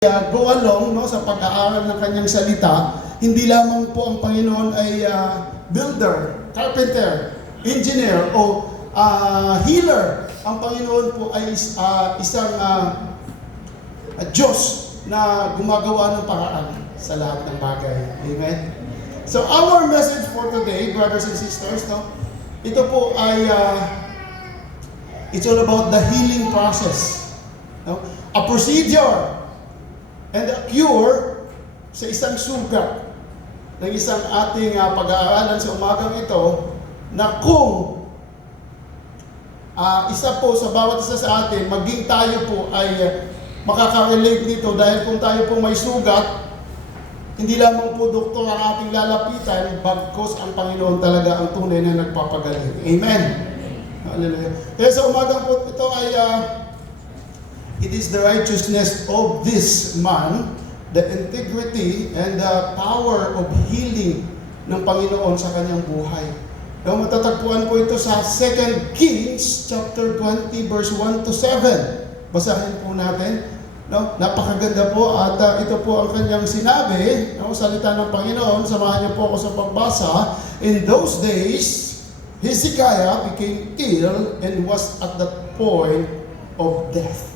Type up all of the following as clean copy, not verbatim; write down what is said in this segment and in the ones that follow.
Go along sa pag-aaral ng kanyang salita. Hindi lamang po ang Panginoon ay builder, carpenter, engineer o healer. Ang Panginoon po ay isang Diyos na gumagawa ng paraan sa lahat ng bagay. Amen? So our message for today, brothers and sisters, ito po ay it's all about the healing process. A procedure and a cure sa isang sugat ng isang ating pag-aaralan sa umagang ito na kung isa po sa bawat isa sa atin, maging tayo po ay makaka-relate nito dahil kung tayo po may sugat, hindi lamang po doktor ang ating lalapitan, bagkos ang Panginoon talaga ang tunay na nagpapagaling. Amen? Hallelujah. Kaya sa umagang po ito ay it is the righteousness of this man, the integrity and the power of healing ng Panginoon sa kanyang buhay. Matatagpuan po ito sa 2 Kings chapter 20 verse 1 to 7. Basahin po natin. Napakaganda po at ito po ang kanyang sinabi, salita ng Panginoon. Samahan niyo po ako sa pagbasa. In those days, Hezekiah became ill and was at the point of death.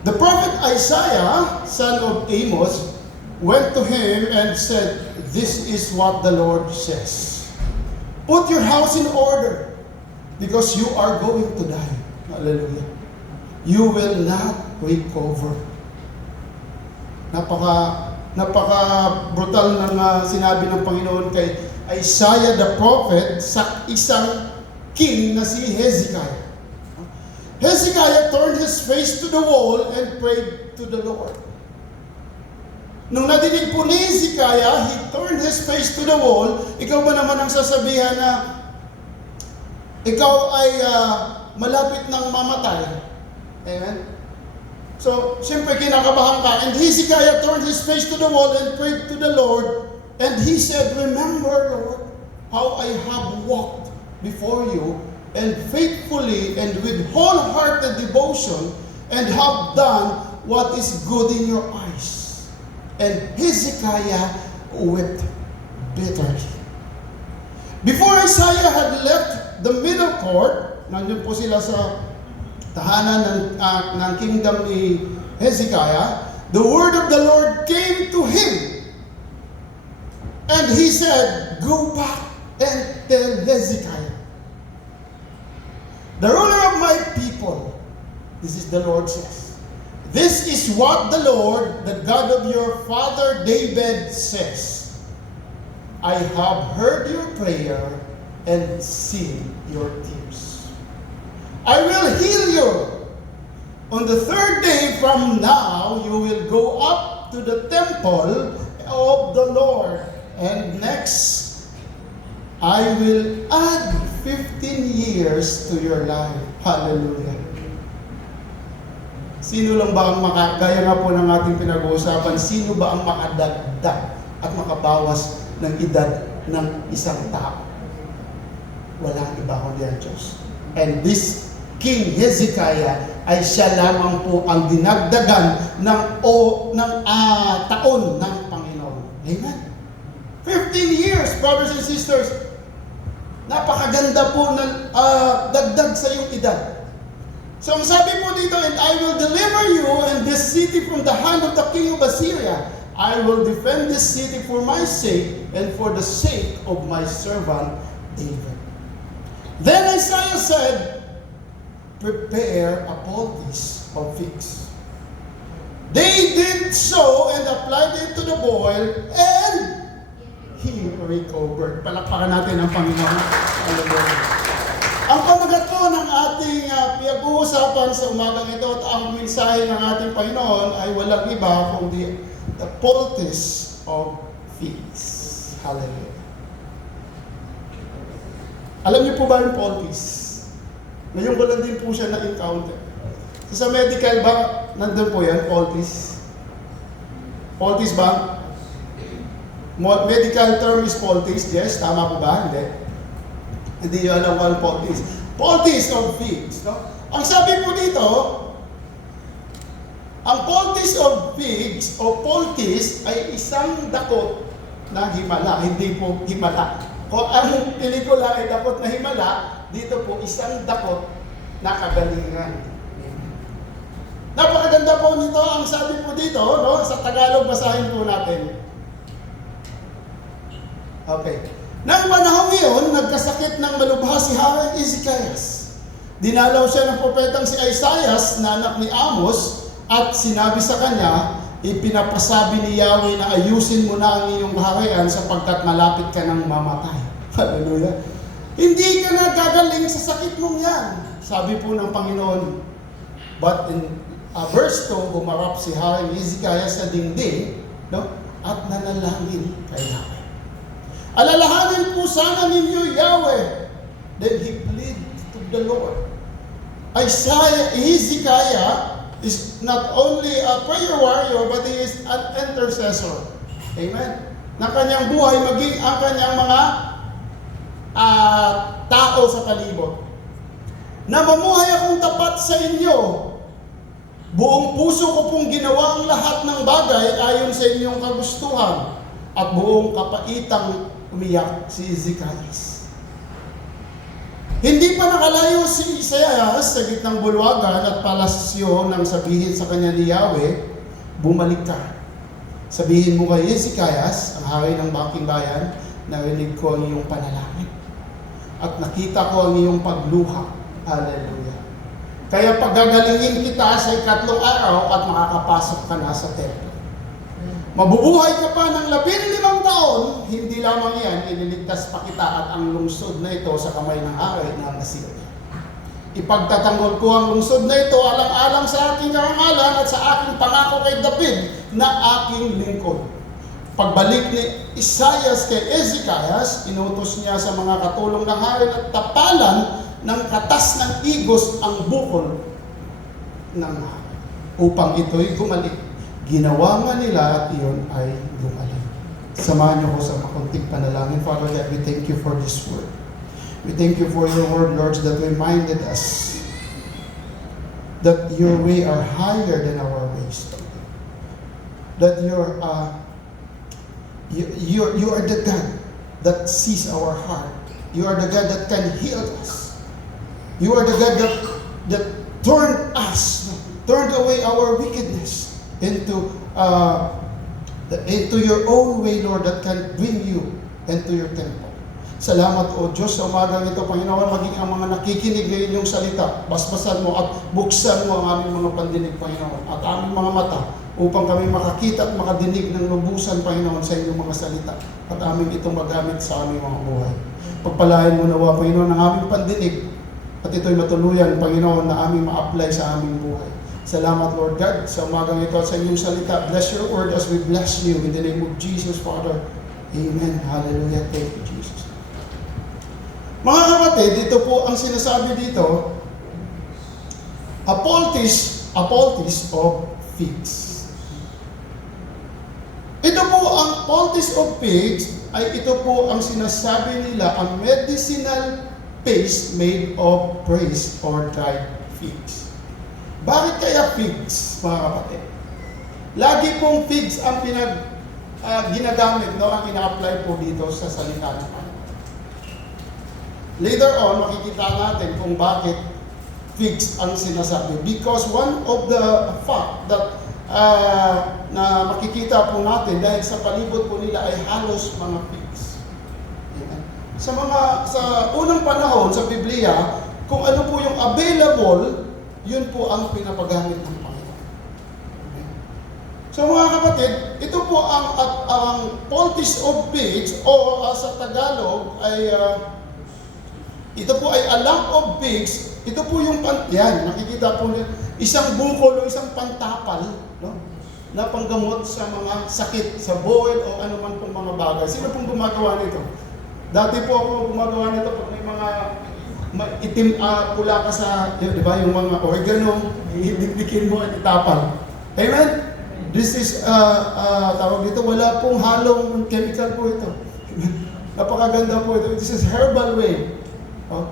The prophet Isaiah, son of Amos, went to him and said, "This is what the Lord says. Put your house in order, because you are going to die." Hallelujah. You will not recover. Napaka-brutal ng sinabi ng Panginoon kay Isaiah the prophet sa isang king na si Hezekiah. Hezekiah turned his face to the wall and prayed to the Lord. Nung nadinig po ni Hezekiah, he turned his face to the wall. Ikaw ba naman ang sasabihan na ikaw ay malapit ng mamatay? Amen? So, siyempre kinakabahan ka. And Hezekiah turned his face to the wall and prayed to the Lord. And he said, "Remember, Lord, how I have walked before you and faithfully and with wholehearted devotion and have done what is good in your eyes." And Hezekiah wept bitterly. Before Isaiah had left the middle court, nandun po sila sa tahanan ng kingdom ni Hezekiah, the word of the Lord came to him. And he said, "Go back and tell Hezekiah, the ruler of my people," this is the Lord says, "this is what the Lord, the God of your father David says. I have heard your prayer and seen your tears. I will heal you. On the third day from now, you will go up to the temple of the Lord. And next, I will add 15 years to your life." Hallelujah. Sino lang ba ang gaya nga po ng ating pinag-uusapan, sino ba ang makadagdag at makabawas ng edad ng isang tao? Walang iba kundi ang Diyos. And this King Hezekiah ay siya lamang po ang dinagdagan ng taon ng Panginoon. Amen? 15 years, brothers and sisters. Napakaganda po ng dagdag sa iyong edad. So ang sabi po dito, "And I will deliver you and this city from the hand of the king of Assyria. I will defend this city for my sake and for the sake of my servant David." Then Isaiah said, "Prepare a poultice of figs." They did so and applied it to the boil, and he recovered. Palakpakan natin ang Panginoon. Hallelujah. Ang pamagat po ng ating pinag-uusapan sa umagang ito at ang mensahe ng ating Panginoon ay walang iba kundi the poultice of figs. Hallelujah. Alam niyo po ba yung poultice? Ngayon ko lang din po siya na-encounter. So, sa medical ba, nandun po yan, poultice? Poultice ba? Medical term is poultice, yes? Tama po ba? Hindi nyo alam kung poultice. Poultice of figs. No? Ang sabi po dito, Ang poultice of pigs o poultice ay isang dakot na himala, hindi po himala. Kung ang pelikula ay dakot na himala, dito po isang dakot na kagalingan. Napakaganda po nito, ang sabi po dito, no? Sa Tagalog, basahin po natin. Okay. Nang panahon iyon, nagkasakit ng malubha si Hari Ezekias. Dinalaw siya ng propetang si Isaias na anak ni Amos at sinabi sa kanya, ipinapasabi ni Yahweh na ayusin mo na ang iyong kaharian sapagkat malapit ka ng mamatay. Hallelujah. Hindi ka na gagaling sa sakit mong yan. Sabi po ng Panginoon. But in verse 2, humarap si Hari Ezekias sa dingding, no? At nanalangin kay Yahweh. Alalahanin po sana ninyo Yahweh. Then he pleaded to the Lord. Hezekiah is not only a prayer warrior, but he is an intercessor. Amen. Na kanyang buhay, maging ang kanyang mga tao sa palibot. Na mamuhay akong tapat sa inyo. Buong puso ko pong ginawa ang lahat ng bagay ayon sa inyong kagustuhan. At buong kapaitang umiyak si Ezekias. Hindi pa nakalayo si Isaias sa gitnang bulwagan at palasyo nang sabihin sa kanya ni Yahweh, bumalik ka. Sabihin mo kay Ezekias, ang hari ng baking bayan, narinig ko ang iyong panalangin. At nakita ko ang iyong pagluha. Hallelujah. Kaya pagagalingin kita sa ikatlong araw at makakapasok ka na sa templo. Mabubuhay ka pa ng 15 taon, hindi lamang yan, ililigtas pa kita at ang lungsod na ito sa kamay ng hari ng Assyria. Ipagtatanggol ko ang lungsod na ito alang-alang sa aking karangalan at sa aking pangako kay David na aking lingkod. Pagbalik ni Isaias kay Ezekias, inutos niya sa mga katulong ng hari at tapalan ng katas ng igos ang bukol ng hari upang ito'y gumaling. Ginawa nga nila at iyon ay gumaling. Samahan niyo ko sa makunting panalangin. Father God, we thank you for this word. We thank you for your word, Lord, that reminded us that your way are higher than our ways. That you are the God that sees our heart. You are the God that can heal us. You are the God that turned away our wickedness into your own way, Lord, that can bring you into your temple. Salamat, O Diyos, sa umagang ito, Panginoon, maging ang mga nakikinig ngayon yung salita, basbasan mo at buksan mo ang aming mga pandinig, Panginoon, at aming mga mata, upang kami makakita at makadinig ng lubusan, Panginoon, sa inyong mga salita, at aming itong magamit sa aming mga buhay. Pagpalain mo nawa, Panginoon, ang aming pandinig, at ito'y matuluyan, Panginoon, na aming ma-apply sa aming buhay. Salamat, Lord God, sa umagang ito at sa inyong salita. Bless your word as we bless you in the name of Jesus, Father. Amen. Hallelujah. Thank you, Jesus. Mga kapatid, ito po ang sinasabi dito, a poultice of figs. Ito po ang poultice of figs, ay ito po ang sinasabi nila, a medicinal paste made of pressed or dried figs. Bakit kaya figs, mga kapatid? Lagi pong figs ang ginagamit, no? Ang ina-apply po dito sa salita ng Panginoon. Later on, makikita natin kung bakit figs ang sinasabi. Because one of the fact that na makikita po natin dahil sa palibot po nila ay halos mga figs. Amen. Sa unang panahon sa Biblia, kung ano po yung available, yun po ang pinapagamit ng Panginoon. So mga kapatid, ito po ang poultice of pigs o sa Tagalog ay ito po ay a lump of pigs. Ito po yung yan, nakikita po isang bukol o isang pantapal, no? Na panggamot sa mga sakit, sa boil o ano man pong mga bagay. Sino pong gumagawa nito? Dati po ako gumagawa nito pag may mga itim, pula ka sa, di ba, yung mga oregano, dikdikin mo at itapal. Amen? This is, tawag dito, wala pong halong chemical po ito. Napakaganda po ito. This is herbal way. Oh.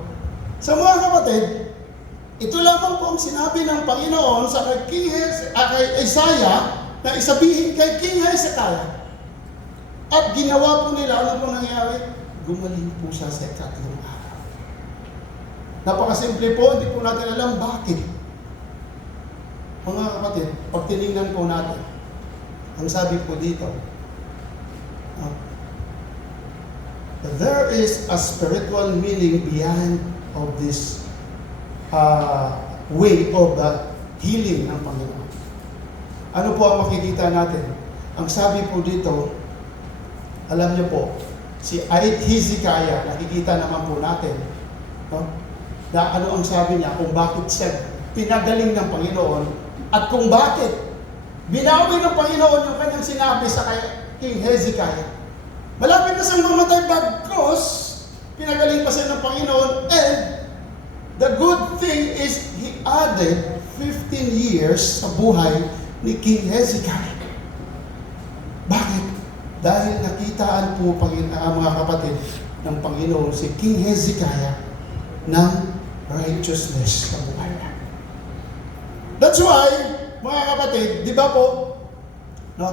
So mga kapatid, Ito lamang po ang sinabi ng Panginoon sa kay Isaiah na isabihin kay King Hezekiah. At ginawa po nila, ano po nangyari? Gumaling po siya sa ikatlong araw. Napakasimple po, hindi po natin alam bakit. Mga kapatid, pag tinignan po natin, ang sabi po dito, there is a spiritual meaning behind of this way of the healing ng Panginoon. Ano po ang makikita natin? Ang sabi po dito, alam niyo po, si Hezekiah, nakikita naman po natin, no? Na ano ang sabi niya, kung bakit siya pinagaling ng Panginoon, at kung bakit binawi ng Panginoon yung kanyang sinabi sa King Hezekiah. Malapit na siyang mamatay bagkos, pinagaling pa siya ng Panginoon, and the good thing is, he added 15 years sa buhay ni King Hezekiah. Bakit? Dahil nakitaan po mga kapatid ng Panginoon si King Hezekiah ng righteousness sa buhay niya. That's why, mga kapatid, di ba po, no?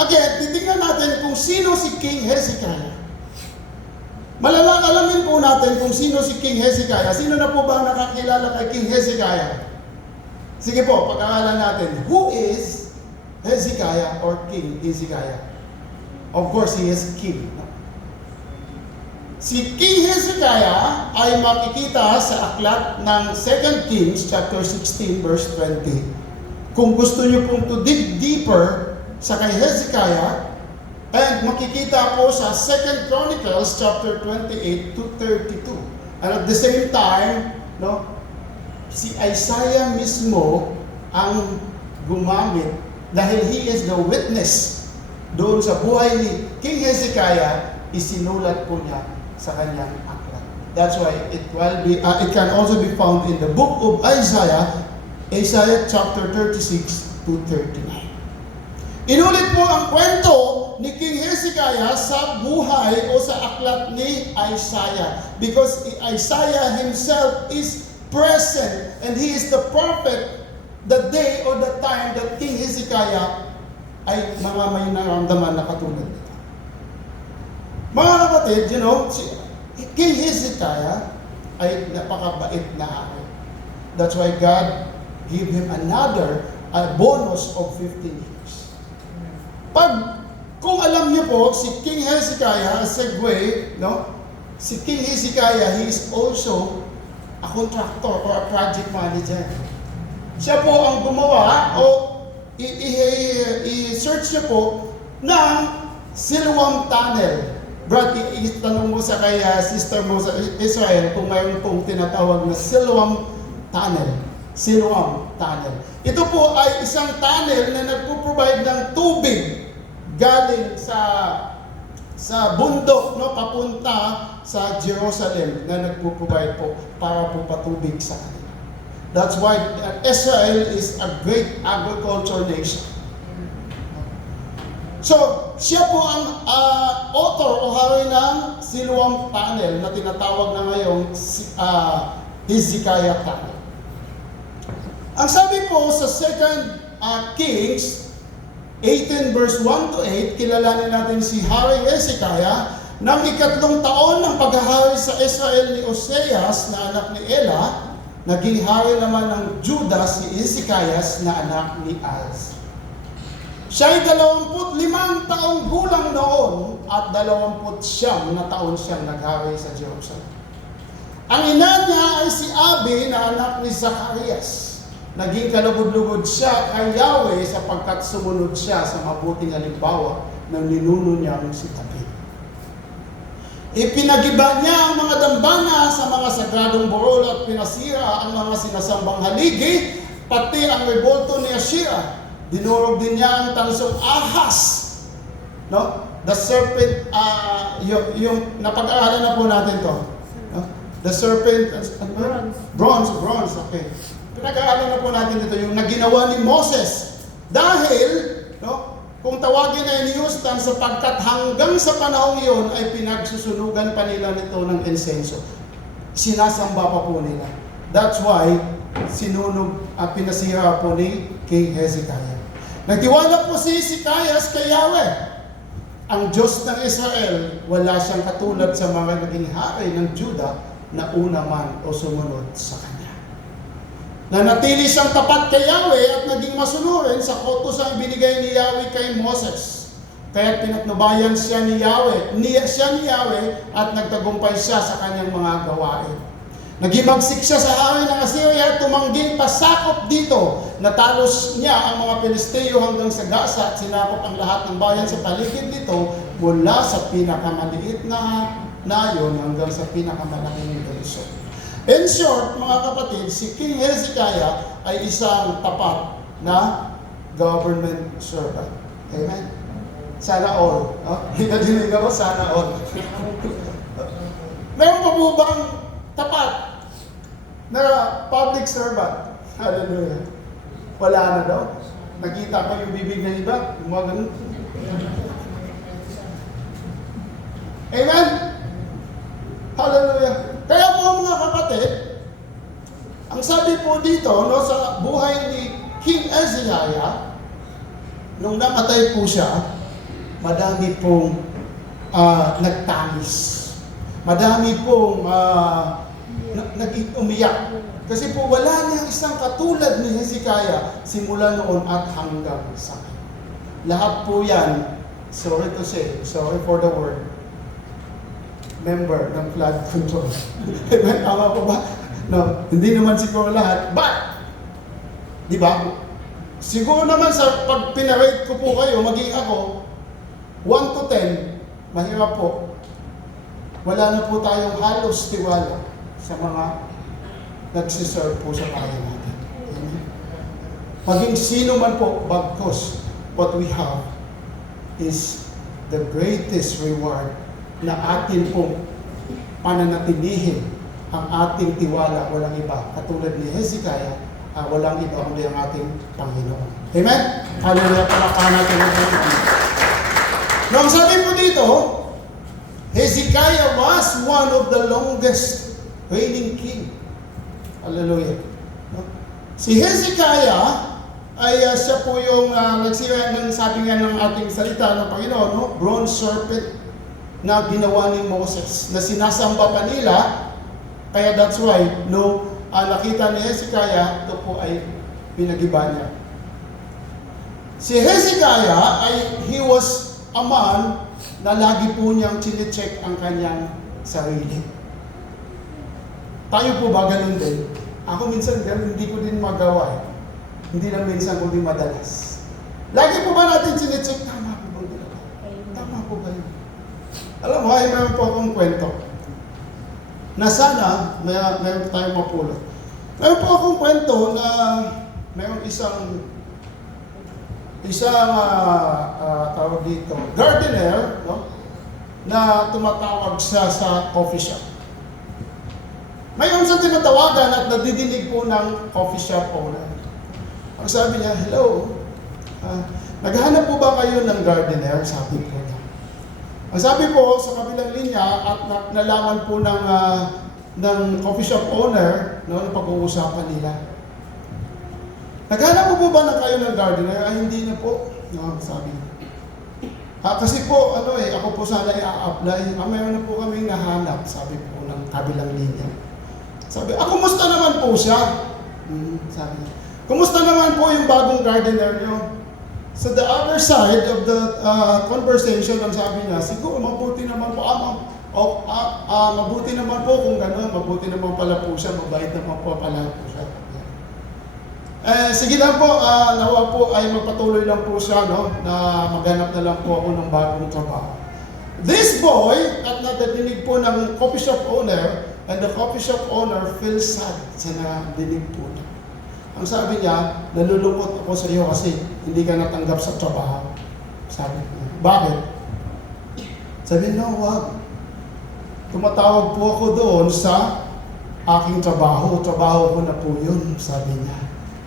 Again, titignan natin kung sino si King Hezekiah. Alamin po natin kung sino si King Hezekiah. Sino na po ba nakakilala kay King Hezekiah? Sige po, pag-aaralan natin. Who is Hezekiah or King Hezekiah? Of course, he is king. Si King Hezekiah ay makikita sa aklat ng 2 Kings chapter 16 verse 20. Kung gusto niyo pong to dig deeper sa kay Hezekiah, and makikita po sa 2 Chronicles chapter 28 to 32. And at the same time, no, si Isaiah mismo ang gumamit dahil he is the witness doon sa buhay ni King Hezekiah, isinulat po niya sa kanyang aklat. That's why it can also be found in the book of Isaiah chapter 36 to 39. Inulit po ang kwento ni King Hezekiah sa buhay o sa aklat ni Isaiah. Because Isaiah himself is present and he is the prophet the day or the time that King Hezekiah ay mga may naramdaman na katulad nito. Mga kapatid, you know, si King Hezekiah ay napakabait na hari. That's why God gave him another bonus of 15 years. Kung alam niyo po, si King Hezekiah, segue, no? Si King Hezekiah, he is also a contractor or a project manager. Siya po ang gumawa o i-search niyo po ng Siloam Tunnel. Brad, itanong mo sa kay sister mo sa Israel kung mayroon pong tinatawag na Siloam Tunnel. Siloam Tunnel. Ito po ay isang tunnel na nagpo-provide ng tubig galing sa bundok, no, papunta sa Jerusalem na nagpo-provide po para po patubig sa kanila. That's why Israel is a great agriculture nation. So, siya po ang author o hari ng Siloam Tunnel na tinatawag na ngayong Hezekiah Tunnel. Ang sabi po sa 2 Kings 18 verse 1 to 8, kilalanin natin si Hari Hezekiah ng ikatlong taon ng paghahari sa Israel ni Oseas na anak ni Ela, naging hari naman ng Judah si Hezekiah na anak ni Az. Siya ay 25 taong gulang noon at 29 na taon siyang naghari sa Jerusalem. Ang ina niya ay si Abi na anak ni Zacarias. Naging kalugod-lugod siya kay Yahweh sapagkat sumunod siya sa mabuting halimbawa ng ninuno niyang si David. Ipinagiba niya ang mga dambana sa mga sagradong burol at pinasira ang mga sinasambang haligi, pati ang rebolto ni Asherah. Dinurog din niya ang tansong ahas. No? The serpent, yung napag-aaralan na po natin to. No? The serpent, bronze, okay. Pinag-aaral na po natin dito yung naginawa ni Moses. Dahil, no, kung tawagin na ni Houston, sapagkat hanggang sa panahong iyon ay pinagsusunugan pa nila nito ng insenso. Sinasamba pa po nila. That's why pinasira po ni King Hezekiah. Nagtiwala po si Hezekiah kay Yahweh. Ang Diyos ng Israel, wala siyang katulad sa mga naging hari ng Judah na una man o sumunod sa kanya. Nanatili siyang tapat kay Yahweh at naging masunurin sa utosang binigay ni Yahweh kay Moses. Kaya pinatnubayan siya ni Yahweh at nagtagumpay siya sa kanyang mga gawain. Nagimagsik siya sa hari ng Assyria at tumangging pasakop dito. Natalos niya ang mga Pilisteo hanggang sa Gaza at sinakop ang lahat ng bayan sa paligid nito mula sa pinakamaliit na nayon hanggang sa pinakamalaking Luzon. In short, mga kapatid, si King Hezekiah ay isang tapat na government servant. Amen? Sana all. Hinadinig ako, sana all. Meron pa po bang tapat na public servant? Hallelujah. Wala na daw. Nakita ko yung bibig ng iba. Yung mga ganun. Amen? Hallelujah. Kaya po mga kapatid, ang sabi po dito, no, sa buhay ni King Hezekiah, nung namatay po siya, madami pong nagtanis. Madami pong umiyak. Kasi po wala niyang isang katulad ni Hezekiah simula noon at hanggang sa akin. Lahat po yan, sorry to say, sorry for the word, member ng flood control. Tama po ba? No, hindi naman siguro lahat. But, di ba? Siguro naman sa pag pinarate ko po kayo, maging ako, 1 to 10, mahirap po. Wala na po tayong halos tiwala sa mga nagsiserve po sa bayan natin. Amen? Paging sino man po, bagkos, what we have is the greatest reward na atin pong pananatilihin ang ating tiwala, walang iba. Katulad ni Hezekiah, walang iba kundi ang ating Panginoon. Amen? Hallelujah, palakpakan natin ang Panginoon. Nung sabi po dito, Hezekiah was one of the longest reigning king. Hallelujah. Si Hezekiah ay siya po yung nagsira ng sabi nga ng ating salita ng Panginoon, no? Bronze serpent na ginawa ni Moses, na sinasamba pa nila. Kaya that's why, no, nakita ni Hezekiah, ito po ay pinagiba niya. Si Hezekiah he was a man na lagi po niyang chine-check ang kanyang sarili. Tayo po ba ganun din? Ako minsan ganun, hindi ko din magawa eh. Hindi na minsan, kundi madalas. Lagi po ba natin chine-check, tama po ba ginagawa? Tama po ba yun? Alam mo, ay mayroon po akong kwento na sana mayroon tayong mapulot. Mayroon po akong kwento na mayroon isang tawag dito, gardener, no? Na tumatawag siya sa coffee shop. Mayroon siyang tinatawagan at nadidinig po ng coffee shop owner. Ang sabi niya, hello, naghahanap po ba kayo ng gardener? Sabi po niya. Ang sabi po sa kabilang linya at nalaman po ng coffee shop owner, no, pag-uusapan nila. Naghanap po ba na kayo ng gardener? Ay, hindi na po. No, sabi niya. Kasi po, ako po sana i-apply. Mayroon na po kami nahanap, sabi po ng kabilang linya. Sabi, kumusta naman po siya? Sabi niya, kumusta naman po yung bagong gardener niyo? So the other side of the conversation, ang sabi niya, siguro mabuti naman po, mabuti naman po kung gano'n, mabuti naman pala po siya, mabait naman po pala po siya. Sige lang po, nawa po ay magpatuloy lang po siya, no, na maghanap na lang po ako ng bagong trabaho. This boy, at nadinig po ng coffee shop owner, and the coffee shop owner feels sad sa nadinig po niya. Ang sabi niya, nalulungkot ako sa iyo kasi hindi ka natanggap sa trabaho. Sabi niya, bakit? Sabi niya, no, wag. Tumatawag po ako doon sa aking trabaho. Trabaho ko na po yun, sabi niya.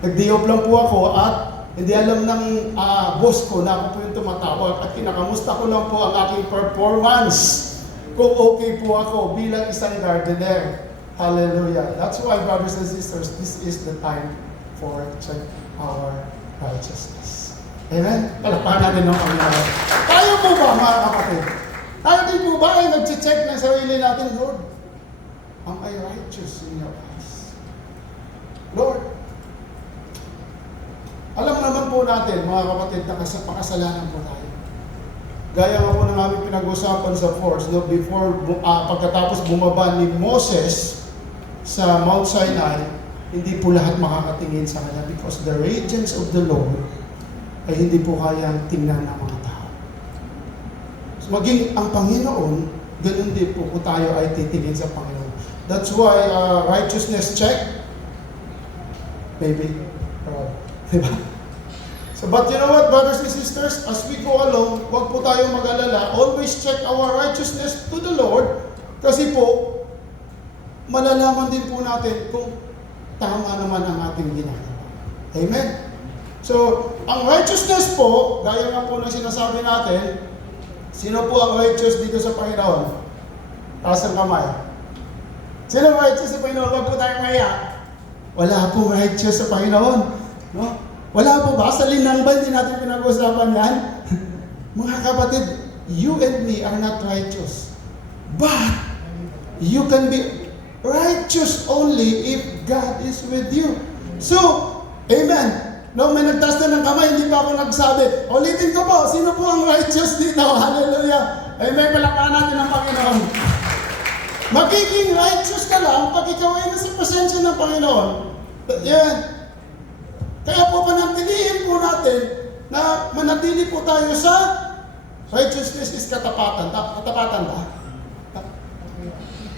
Nag-day-off lang po ako at hindi alam ng boss ko na ako po yung tumatawag at kinakamusta ko lang po ang aking performance. Kung okay po ako bilang isang gardener. Hallelujah. That's why, brothers and sisters, this is the time for check our righteousness. Amen? Palakpakan natin ng Panginoon. Tayo po ba, mga kapatid? Tayo din po ba ay nag-check ng sarili natin, Lord? Am I righteous in your eyes? Lord, alam naman po natin, mga kapatid, na pakasalanan po tayo. Gaya nga po ng aming pinag-usapan sa force, no, pagkatapos bumaba ni Moses sa Mount Sinai, hindi po lahat makakatingin sa kanya because the radiance of the Lord ay hindi po kayang tingnan ng mga tao. So, maging ang Panginoon, ganun din po kung tayo ay titingin sa Panginoon. That's why righteousness check, maybe, diba? So, but you know what, brothers and sisters, as we go along, huwag po tayo mag-alala. Always check our righteousness to the Lord kasi po, malalaman din po natin kung tama naman ang ating ginagawa. Amen? So, ang righteousness po, gaya nga po ng sinasabi natin, sino po ang righteous dito sa Panginoon? Taas ang kamay. Sino righteous sa Panginoon? Huwag po tayong maya. Wala po righteous sa Panginoon. No? Wala po ba? Sa linang ba hindi natin pinag-usapan yan? Mga kapatid, you and me are not righteous. But, you can be righteous only if God is with you. So, amen. No, may nagtaas na ng kamay, hindi pa ako nagsabi. Ulitin ko po, sino po ang righteous dito? Hallelujah. Amen, palakpakan natin ang Panginoon. Magiging righteous ka lang pag ikaw ay nasa presensya ng Panginoon. Yan. Kaya po panatilihin po natin na manatili po tayo sa righteousness is katapatan. Katapatan ba?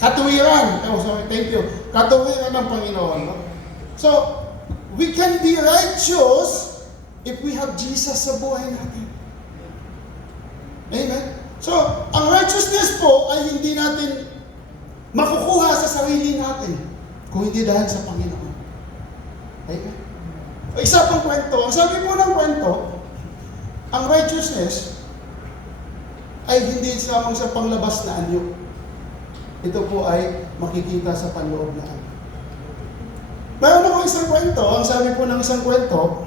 Katuwiran. Oh, sorry, thank you. Katuwiran ng Panginoon. No? So, we can be righteous if we have Jesus sa buhay natin. Amen? So, ang righteousness po ay hindi natin makukuha sa sarili natin kung hindi dahil sa Panginoon. Amen? Isa pang kwento. Ang sabi po ng kwento, ang righteousness ay hindi lamang sa panglabas na anyo. Ito po ay makikita sa panloob na anyo. Mayroon ako isang kwento. Ang sabi po ng isang kwento,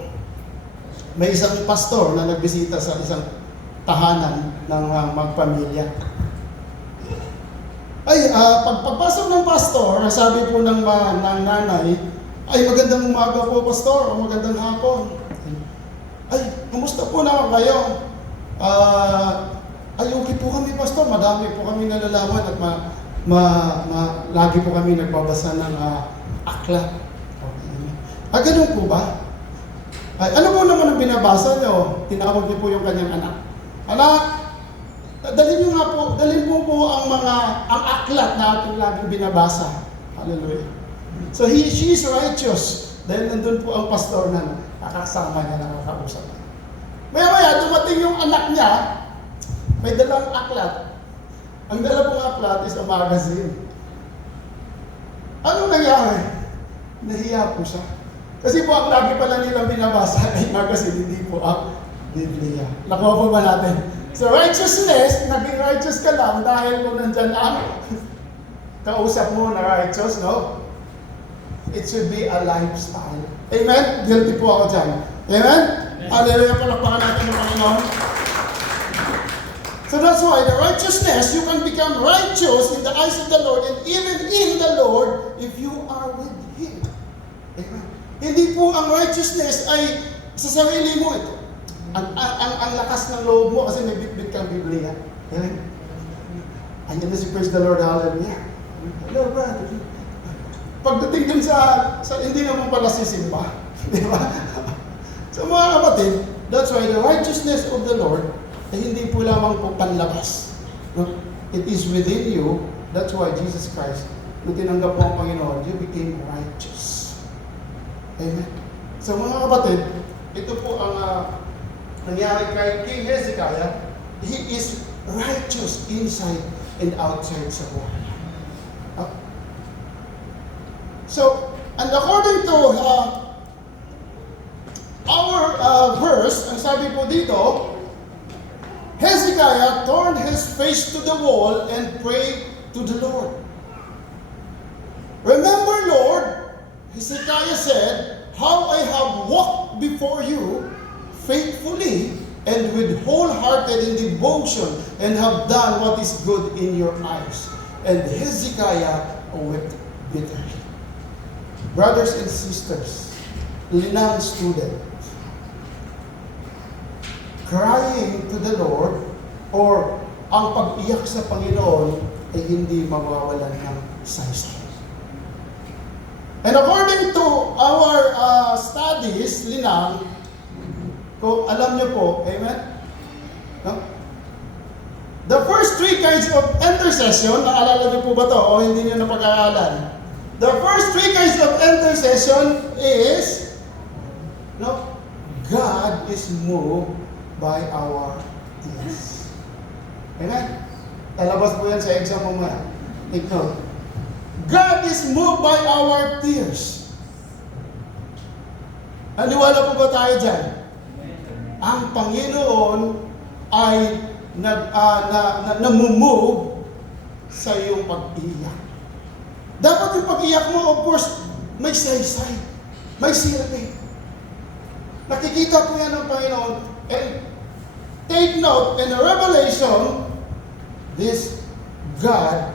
may isang pastor na nagbisita sa isang tahanan ng magpamilya. Ay, pagpasok ng pastor, sabi po ng nanay, ay, magandang umaga po, pastor, o magandang hapon. Ay, kumusta po naman kayo? Ay, okay po kami, pastor. Madami po kami nalalaman at lagi po kami nagbabasa ng aklat. Okay. Ganun po ba? Ay, ano po naman ang binabasa nyo? Tinawag niyo po yung kanyang anak. Anak, dalhin po ang aklat na ating laging binabasa. Hallelujah. So she is righteous. Dahil nandun po ang pastor na nakasama niya, nakakausap. Maya-maya, dumating yung anak niya, may dalang aklat. Ang dala pong aklat is a magazine. Ano nangyari? Nahiya po siya. Kasi po ang lagi pala nilang binabasa ay magazine, hindi po ang Biblia. Nakuha po ba natin? So righteousness, naging righteous ka lang dahil kung nandyan ang kausap mo na righteous, no? It should be a lifestyle. Amen? Guilty po ako dyan. Amen? Hallelujah, palakpakan natin ng Panginoon. So that's why the righteousness, you can become righteous in the eyes of the Lord and even in the Lord if you are with Him. Amen? Hindi po ang righteousness ay sa sarili mo ito. Ang lakas ng loob mo kasi may bit-bit kang Biblia. Amen? Andiyan na si praise the Lord, hallelujah. Hello, brother. Pagdating dun sa hindi naman pala sisimba. Di ba? So mga kapatid, that's why the righteousness of the Lord ay hindi po lamang po panlabas. No? It is within you. That's why Jesus Christ, nung tinanggap mo ang Panginoon, you became righteous. Amen? So mga kapatid, ito po ang nangyari kay King Hezekiah. He is righteous inside and outside sa buhay. So, and according to our verse, ang sabi po dito, Hezekiah turned his face to the wall and prayed to the Lord. Remember, Lord, Hezekiah said, how I have walked before you faithfully and with wholehearted in devotion, and have done what is good in your eyes. And Hezekiah wept bitterly. Brothers and sisters, Linang student, crying to the Lord, or ang pag-iyak sa Panginoon ay hindi mawawalan ng saysay. And according to our studies, Linang, kung alam niyo po, amen? No? The first three kinds of intercession, naalala niyo po ba to o hindi niyo napag-aaralan? The first three kinds of intercession is, no, God is moved by our tears. Amen? Talabas po yan sa exam mamaya. Ignore. God is moved by our tears. Naniwala po ba tayo dyan? Ang Panginoon ay namumove sa iyong pag-iyak. Dapat yung pag-iyak mo, of course, may saysay, may silbi. Nakikita po yan ng Panginoon. And take note, in the Revelation, this God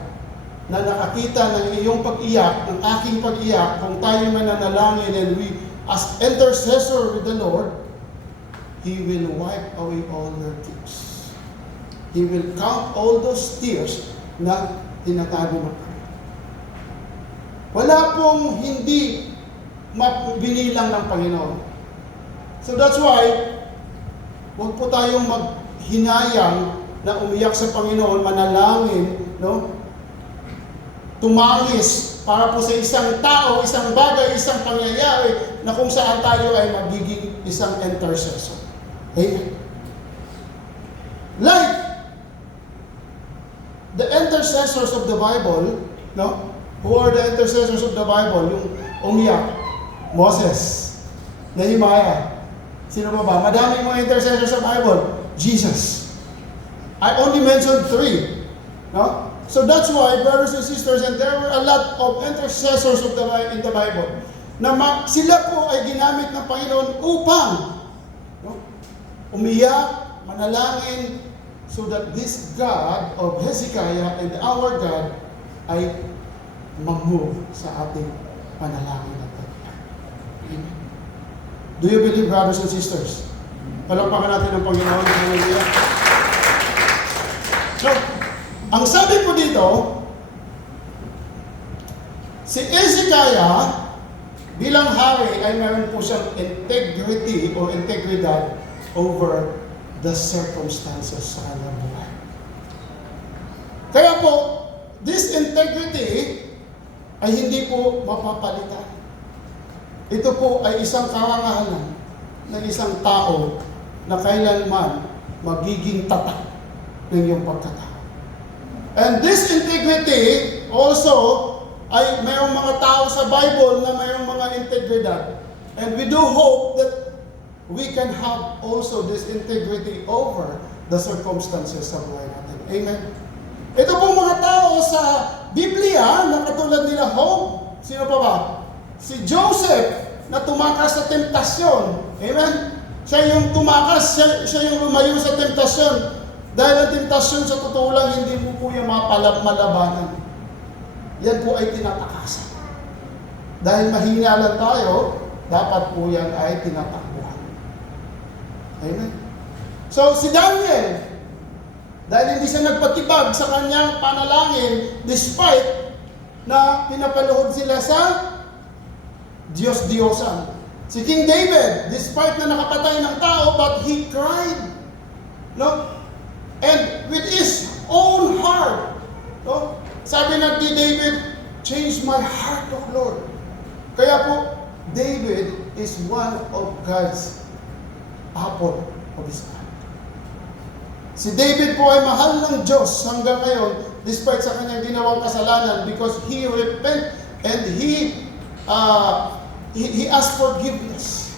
na nakakita ng iyong pag-iyak, ng aking pag-iyak, kung tayo mananalangin and we, as intercessor with the Lord, He will wipe away all your tears. He will count all those tears na tinatago ng Panginoon. Wala pong hindi binilang ng Panginoon. So that's why, huwag po tayong maghinayang na umiyak sa Panginoon, manalangin, no? Tumangis para po sa isang tao, isang bagay, isang pangyayari na kung saan tayo ay magiging isang intercessor. Amen. Like the intercessors of the Bible, no? Who are the intercessors of the Bible? Yung umiyak, Moses, Nehemiah. Sino ba? Madaming mga intercessors sa Bible. Jesus. I only mentioned 3. No? So that's why, brothers and sisters, and there were a lot of intercessors in the Bible, na sila po ay ginamit ng Panginoon upang, no, umiyak, manalangin, so that this God of Hezekiah and our God ay mag-move sa ating panalangin na ito. Amen. Do you believe, brothers and sisters? Palakpakan natin ang Panginoon. Hallelujah. So, ang sabi po dito, si Hezekiah bilang hari ay meron po siyang integrity o integridad over the circumstances sa kanyang buhay. Kaya po, this integrity ay hindi po mapapalitan. Ito po ay isang karangalan ng isang tao na kailanman magiging tatak ng iyong pagkatao. And this integrity also ay mayroong mga tao sa Bible na mayroong mga integridad. And we do hope that we can have also this integrity over the circumstances sa buhay natin. Amen. Ito pong mga tao sa Biblia na katulad nila Job. Sino pa ba? Si Joseph na tumakas sa temptasyon. Amen. Siya yung tumakas, siya yung lumayo sa temptasyon. Dahil ang temptasyon sa totoo lang, hindi mo po yung malabanan. Yan po ay tinatakasan. Dahil mahina lang tayo, dapat po yan ay tinatakbuhan. Amen. So, si Daniel, dahil hindi siya nagpatibag sa kanyang panalangin, despite na pinapaluhod sila sa Diyos-Diyosan. Si King David, despite na nakapatay ng tao, but he cried. No? And with his own heart, no? Sabi na ni David, change my heart, O Lord. Kaya po, David is one of God's apple of his eye. Si David po ay mahal ng Diyos hanggang ngayon, despite sa kanyang ginawang kasalanan, because he repent and he asked forgiveness.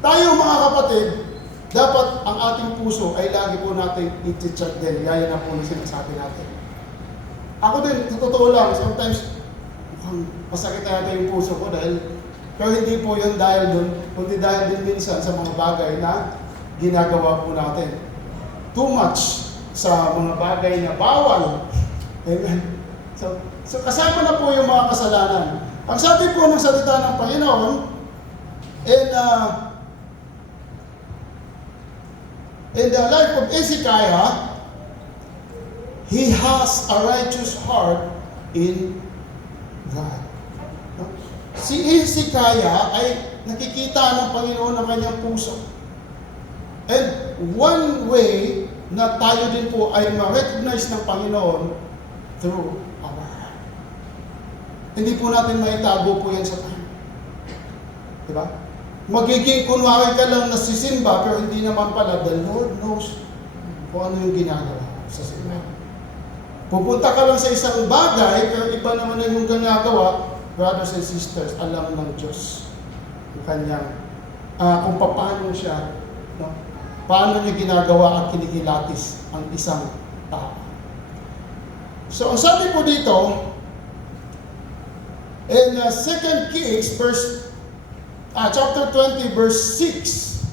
Tayo mga kapatid, dapat ang ating puso ay lagi po natin i-check din. Gaya na po na sinasabi natin. Ako din, sa totoo lang, sometimes, mukhang masakit na yata yung puso ko pero hindi po yun dahil doon, kundi dahil din minsan sa mga bagay na ginagawa po natin. Too much sa mga bagay na bawal. Amen. So kasama na po yung mga kasalanan. Ang sabi po ng salita ng Panginoon, in the life of Hezekiah, he has a righteous heart in God. Si Hezekiah ay nakikita ng Panginoon ang kanyang puso. And one way na tayo din po ay ma-recognize ng Panginoon through our heart. Hindi po natin maitago po yan sa tayo. Diba? Magiging kunwari ka lang nasisimba pero hindi naman pala, the Lord knows kung ano yung ginagawa sa simba. Pupunta ka lang sa isang bagay pero iba naman na yung ginagawa. Brothers and sisters, alam ng Diyos ang kanyang, kung paano siya, no? Paano niya ginagawa at kinikilatis ang isang tao. So, ang sabi po dito, in 2 Kings, chapter 20, verse 6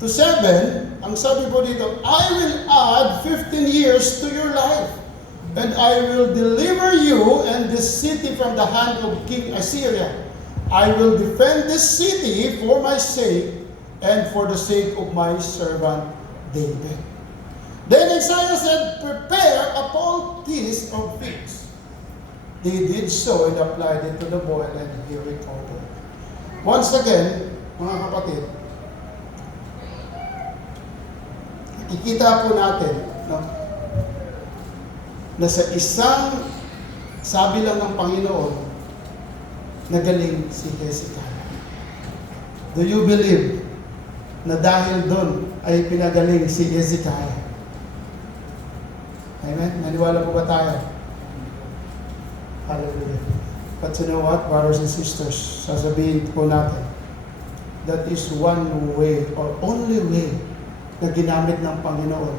to 7, ang sabi po dito, I will add 15 years to your life. And I will deliver you and this city from the hand of King Assyria. I will defend this city for my sake and for the sake of my servant David. Then Isaiah said, prepare a poultice of figs. They did so and applied it to the boil and he recovered. Once again, mga kapatid, ikita po natin, no? Na sa isang sabi lang ng Panginoon, nagaling si Hezekiah. Do you believe na dahil doon ay pinagaling si Hezekiah? Amen? Naniwala po ba tayo? Hallelujah. But you know what, brothers and sisters, sasabihin po natin, that is one way or only way na ginamit ng Panginoon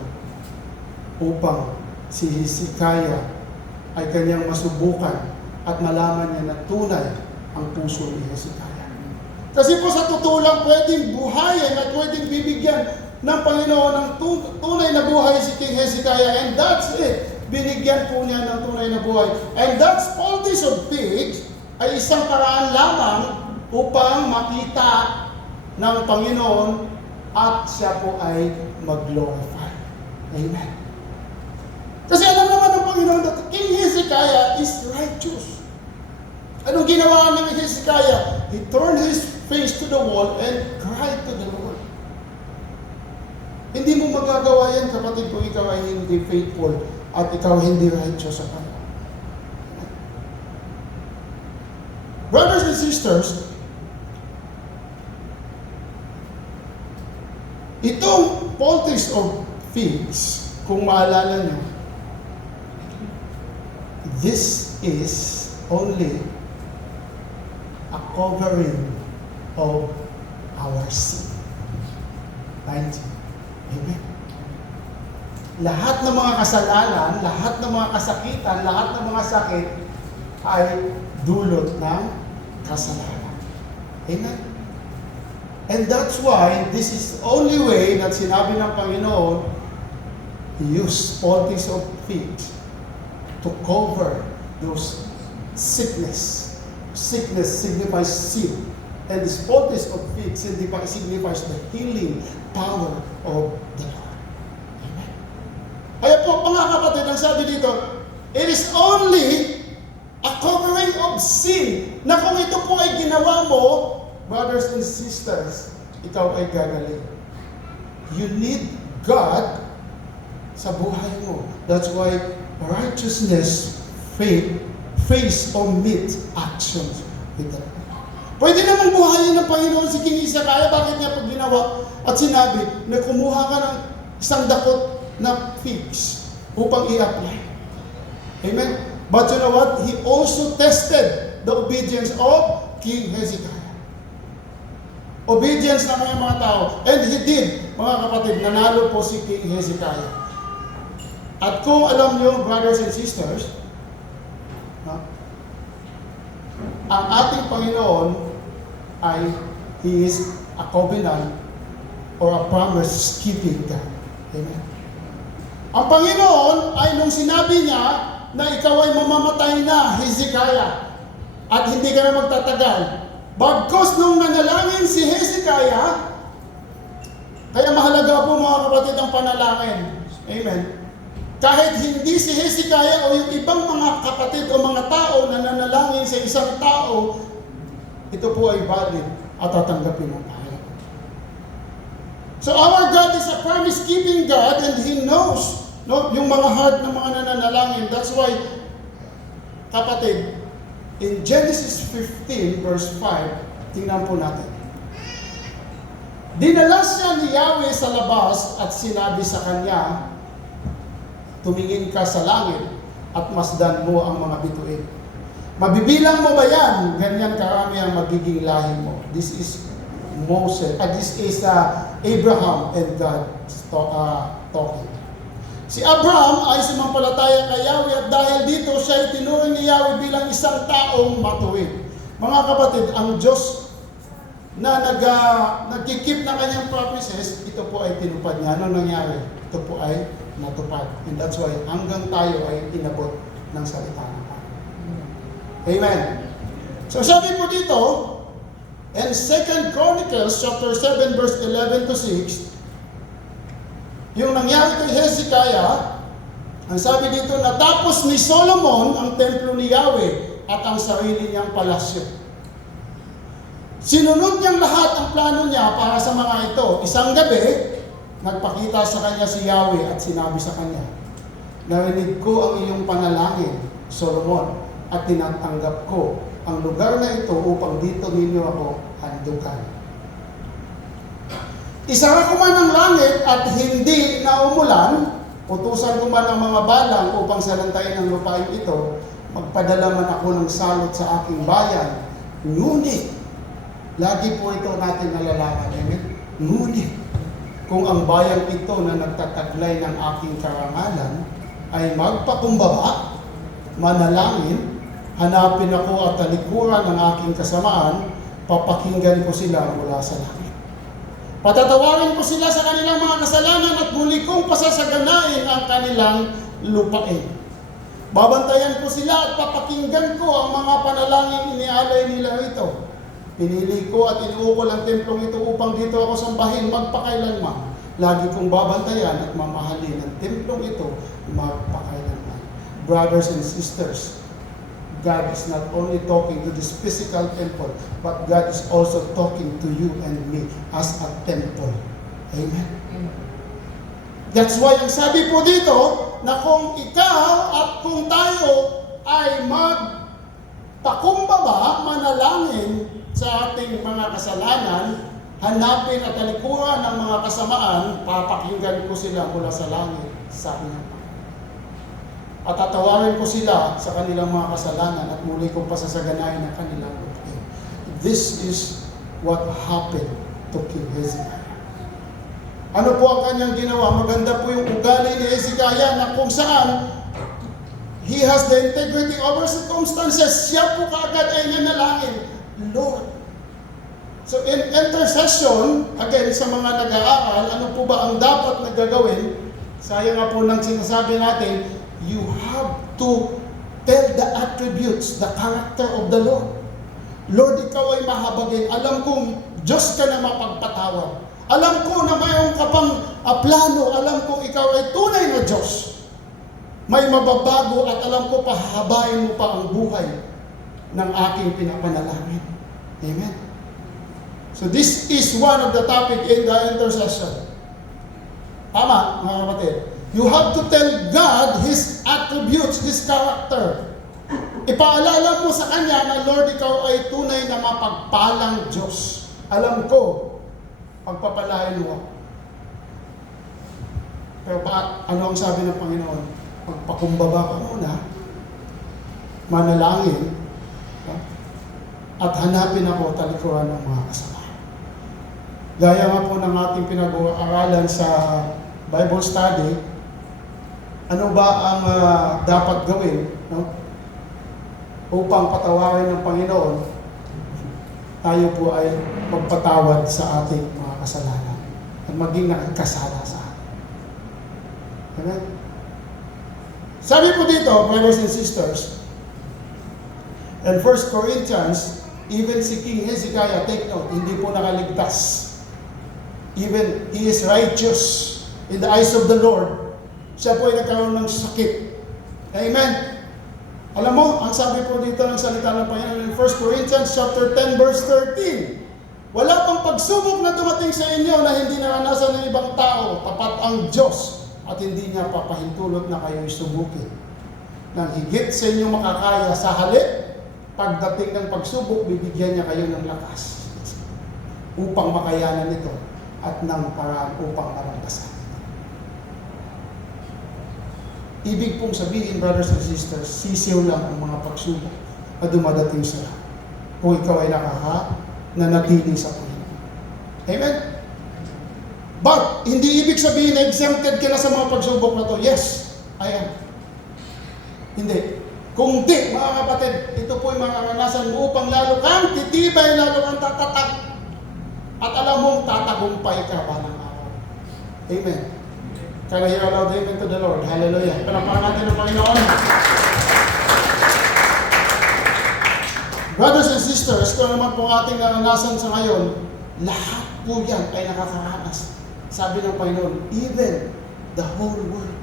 upang si Hezekiah ay kanyang masubukan at malaman niya na tunay ang puso ni Hezekiah. Kasi po sa totoo lang, pwedeng buhayin at pwedeng bibigyan ng Panginoon ng tunay na buhay si King Hezekiah, and that's it. Binigyan po niya ng tunay na buhay. And that's poultice of figs ay isang paraan lamang upang makita ng Panginoon at siya po ay mag-glorify. Amen. Kasi alam naman ng Panginoon that King Hezekiah is righteous. Anong ginawa ng Hezekiah? He turned his face to the wall and cried to the Lord. Hindi mo magagawa yan, kapatid, kung ikaw ay hindi faithful at ikaw hindi righteous sa Panginoon. Brothers and sisters, itong poultice of figs, kung maalala nyo, this is only a covering of our sin. 19. Amen. Lahat ng mga kasalanan, lahat ng mga kasakitan, lahat ng mga sakit ay dulot ng kasalanan. Amen. And that's why this is the only way that sinabi ng Panginoon, use poultice of figs to cover those sickness. Sickness signifies sin. And this poultice of figs signifies the healing power of the Lord. Amen. Kaya po, mga kapatid, ang sabi dito, it is only a covering of sin, na kung ito po ay ginawa mo, brothers and sisters, ikaw ay gagaling. You need God sa buhay mo. That's why righteousness, faith, face or meet actions with the Lord. Pwede namang buhayin ng Panginoon si King Hezekiah. Bakit niya pag ginawa at sinabi na kumuha ka ng isang dakot na figs upang i-apply? Amen? But you know what? He also tested the obedience of King Hezekiah. Obedience ng mga tao. And he did, mga kapatid, nanalo po si King Hezekiah. At kung alam niyo, brothers and sisters, No? Ang ating Panginoon ay He is a covenant or a promise-keeping God. Amen. Ang Panginoon ay nung sinabi niya na ikaw ay mamamatay na, Hezekiah, at hindi ka na magtatagal. Bagkus nung nanalangin si Hezekiah, kaya mahalaga po mga kapatid ang panalangin. Amen. Kahit hindi si Hezekiah o yung ibang mga kapatid o mga tao na nanalangin sa isang tao, ito po ay valid at tatanggapin ng Panginoon. So our God is a promise-keeping God and He knows yung mga heart ng mga nananalangin. That's why, kapatid, in Genesis 15 verse 5, tingnan po natin. Dinala siya ni Yahweh sa labas at sinabi sa kanya, tumingin ka sa langit at masdan mo ang mga bituin. Mabibilang mo ba yan? Ganyan karami ang magiging lahi mo. This is Abraham and God talking. Si Abraham ay sumampalataya kay Yahweh at dahil dito siya ay tinuring ni Yahweh bilang isang taong matuwid. Mga kapatid, ang Diyos na nagkikip na kanyang promises, ito po ay tinupad niya. Ano nangyari? Ito po ay natupad. And that's why hanggang tayo ay inabot ng salita ng Panginoon. Amen. So sabi po dito, in 2 Chronicles chapter 7 verse 11 to 6, yung nangyari kay Hezekiah, ang sabi dito, natapos ni Solomon ang templo ni Yahweh at ang sarili niyang palasyo. Sinunod niyang lahat ang plano niya para sa mga ito. Isang gabi, nagpakita sa kanya si Yahweh at sinabi sa kanya, narinig ko ang iyong panalangin, Solomon, at tinatanggap ko ang lugar na ito upang dito ninyo ako handukan. Isara ko man ang langit at hindi na umulan, utusan ko man ang mga balang upang salantayin ang lupain ito, magpadala man ako ng salot sa aking bayan. Ngunit, lagi po ito natin nalalaman, amen? Ngunit, kung ang bayan ito na nagtataglay ng aking karangalan ay magpakumbaba, manalangin, hanapin ako at talikuran ng aking kasamaan, papakinggan ko sila mula sa langit. Patatawarin ko sila sa kanilang mga kasalanan at muli kong pasasaganain ang kanilang lupain. Babantayan ko sila at papakinggan ko ang mga panalangin inialay nila rito. Pinili ko at inuukol ang templong ito upang dito ako sambahin magpakailanman. Lagi kong babantayan at mamahalin ang templong ito magpakailanman. Brothers and sisters, God is not only talking to this physical temple, but God is also talking to you and me as a temple. Amen? That's why ang sabi po dito, na kung ikaw at kung tayo ay magpakumbaba, manalangin sa ating mga kasalanan, hanapin at talikuran ng mga kasamaan, papakinggan ko sila mula sa langit, sabi niya. At tatawarin ko sila sa kanilang mga kasalanan at muli kong pasasaganayin ang kanilang lupain. This is what happened to King Hezekiah. Ano po ang kanyang ginawa? Maganda po yung ugali ni Hezekiah na kung saan he has the integrity over circumstances. Siya po kaagad ay nanalangin, Lord. So in intercession, again, sa mga nag-aaral, ano po ba ang dapat na gagawin? Sayang nga po nang sinasabi natin, you have to tell the attributes, the character of the Lord. Lord, ikaw ay mahabagin. Alam kong Diyos ka na mapagpatawad. Alam ko na mayroon ka pang plano. Alam kong ikaw ay tunay na Diyos. May mababago at alam ko pahabain mo pa ang buhay ng aking pinapanalangin. Amen. So this is one of the topic in the intercession. Tama, mga kapatid. You have to tell God His attributes, His character. Ipaalala mo sa Kanya na, Lord, ikaw ay tunay na mapagpalang Diyos. Alam ko, pagpapalain mo. Pero ano ang sabi ng Panginoon? Magpakumbaba ka muna, manalangin, at hanapin ako talikuran ng mga kasama. Gaya nga po ng ating pinag-aaralan sa Bible study, ano ba ang dapat gawin? No? upang patawarin ng Panginoon, tayo po ay magpatawad sa ating mga kasalanan at maging nakikasala sa atin. Amen? Sabi po dito, brothers and sisters, in 1 Corinthians, even si King Hezekiah, take note, hindi po nakaligtas. Even he is righteous in the eyes of the Lord. Siya po ay nagkaroon ng sakit. Amen? Alam mo, ang sabi po dito ng salita ng Panginoon in 1 Corinthians chapter 10 verse 13, wala pang pagsubok na dumating sa inyo na hindi naranasan ng ibang tao, tapat ang Diyos at hindi niya papahintulot na kayo'y subukin. Nang higit sa inyong makakaya sa halip, pagdating ng pagsubok, bibigyan niya kayo ng lakas upang makayanan ito at ng paraan upang maramdasan. Ibig pong sabihin, brothers and sisters, sisiw lang ang mga pagsubok na dumadating sa iyo kung ikaw ay nanatili sa Panginoon. Amen? But, hindi ibig sabihin na exempted ka na sa mga pagsubok na to. Yes, I am. Hindi. Kung di, mga kapatid, ito po yung mga karanasan mo upang lalo kang titibay, lalo kang tatatak. At alam mong tatagumpay ka pa ng araw. Amen. Can I hear a loud amen to the Lord? Hallelujah. Palakpakan natin ang Panginoon. Brothers and sisters, kung naman po ating naranasan sa ngayon, lahat po yan ay nakakaranas. Sabi ng Panginoon, even the whole world.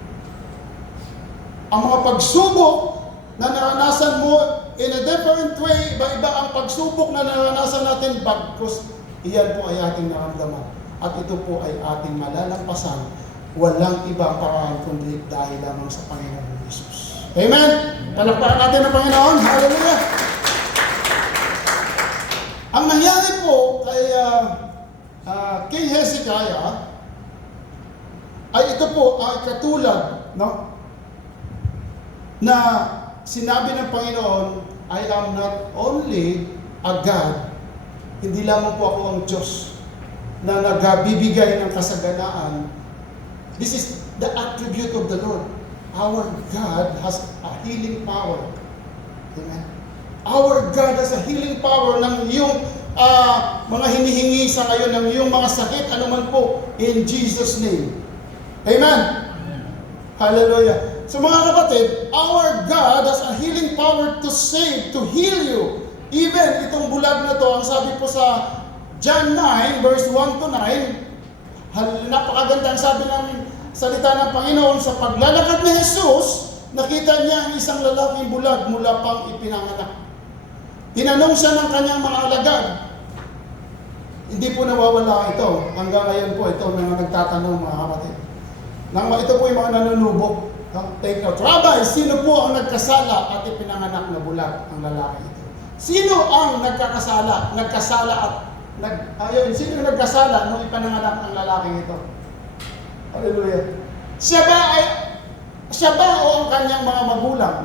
Ang mga pagsubok na naranasan mo in a different way, iba-iba ang pagsubok na naranasan natin, bagkus iyan po ay ating naramdaman. At ito po ay ating malalampasan. Walang ibang paraan kundi dahil lamang sa Panginoon Jesus. Amen? Palakpakan natin ang Panginoon. Hallelujah! Ang nangyari po kay King Hezekiah ay ito po ay katulad, no? Na sinabi ng Panginoon, I am not only a God, hindi lamang po ako ang Diyos na nagbibigay ng kasaganaan. This is the attribute of the Lord. Our God has a healing power. Amen. Our God has a healing power ng iyong mga hinihingi sa ngayon, ng iyong mga sakit, anuman po, in Jesus' name. Amen. Hallelujah. So mga kapatid, our God has a healing power to save, to heal you. Even itong bulag na to, ang sabi po sa John 9, verse 1 to 9, napakaganda ang sabi ng salita ng Panginoon, sa paglalakad ni Jesus, nakita niya ang isang lalaking bulag mula pang ipinanganak. Tinanong siya ng kanyang mga alagad. Hindi po nawawala ito. Hanggang ngayon po ito mga nagtatanong, mga kapatid. Ito po yung mga nanunubok. Take note. Rabbi, sino po ang nagkasala at ipinanganak na bulag ang lalaki ito? Sino ang nagkasala at sino nagkasala nung ipinanganak ang lalaki ito? Hallelujah. Siya ba o ang kanyang mga magulang?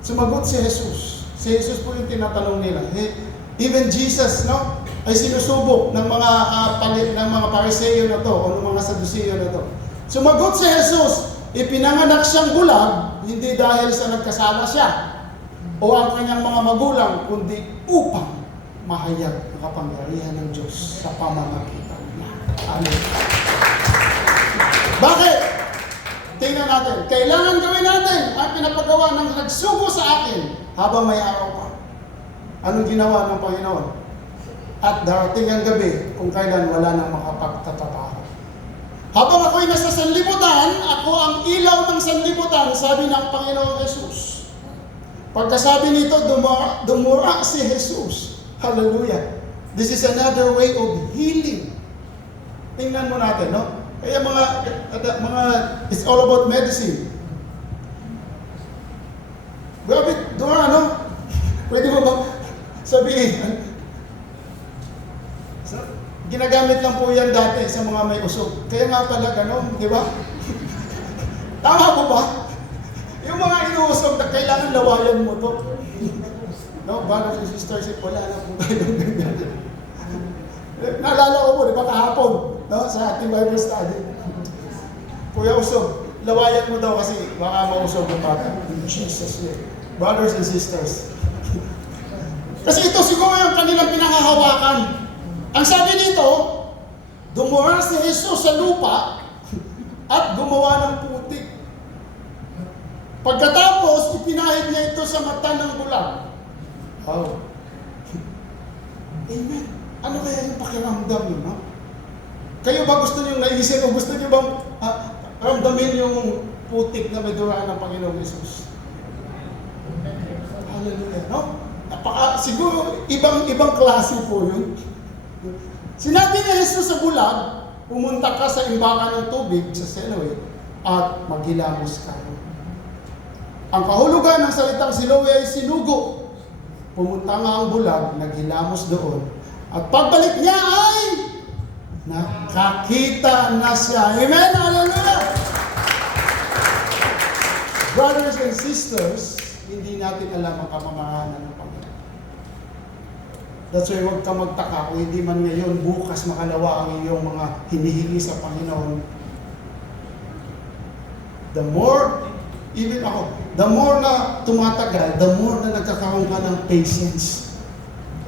Sumagot si Jesus. Si Jesus po yung tinatanong nila. Even Jesus, no, ay sinusubok ng mga Pariseo na to o ng mga Saduceo na to. Sumagot si Jesus, ipinanganak siyang bulag, hindi dahil sa nagkasala siya o ang kanyang mga magulang, kundi upang mahayag ang kapangyarihan ng Diyos sa pamamagitan niya. Amen. Bakit? Tingnan natin. Kailangan gawin natin ang pinapagawa ng nagsugo sa akin habang may araw pa. Anong ginawa ng Panginoon? At darating ang gabi kung kailan wala nang makapagtataparo. Habang ako'y nasa sanlibutan, ako ang ilaw ng sanlibutan, sabi ng Panginoong Jesus. Pagkasabi nito, dumura si Jesus. Hallelujah. This is another way of healing. Tingnan mo natin, no? Kaya it's all about medicine. Grabe, ano? Pwede mo ba sabihin? Ginagamit lang po yan dati sa mga may usog. Kaya nga pala gano'n, di ba? Tama po ba? Yung mga inuusog na kailangan lawayan mo to. No, brothers and sisters, wala na po tayong ganyan. Naalala ko po, di ba kahapon, no, sa ating Bible study. Kuya usog, lawayan mo daw kasi baka mausog ang bata. In Jesus' name. Brothers and sisters. Kasi ito siguro yung kanilang pinanghahawakan. Ang sabi dito, dumura si Jesus sa lupa at gumawa ng putik. Pagkatapos, ipinahid niya ito sa mata ng bulag. Oh. Amen. Ano kaya yung pakiramdam nyo, no? Kayo ba gusto nyo naisip o gusto nyo bang ramdamin yung putik na may duraan ng Panginoong Jesus? Hallelujah, no? Siguro, ibang klase po yun. Sinabi ni Jesus sa bulag, pumunta ka sa imbakan ng tubig sa Siloe at maghilamos ka. Ang kahulugan ng salitang Siloe ay sinugo. Pumunta nga ang bulag, naghilamos doon. At pagbalik niya ay nakakita na siya. Amen? Hallelujah! Brothers and sisters, hindi natin alam ang kamamahanan ng Panginoon. That's why huwag ka magtaka kung hindi man ngayon, bukas makalawa ang iyong mga hinihingi sa Panginoon. The more, even ako, the more na tumatagal, the more na nagkakaroon ka ng patience.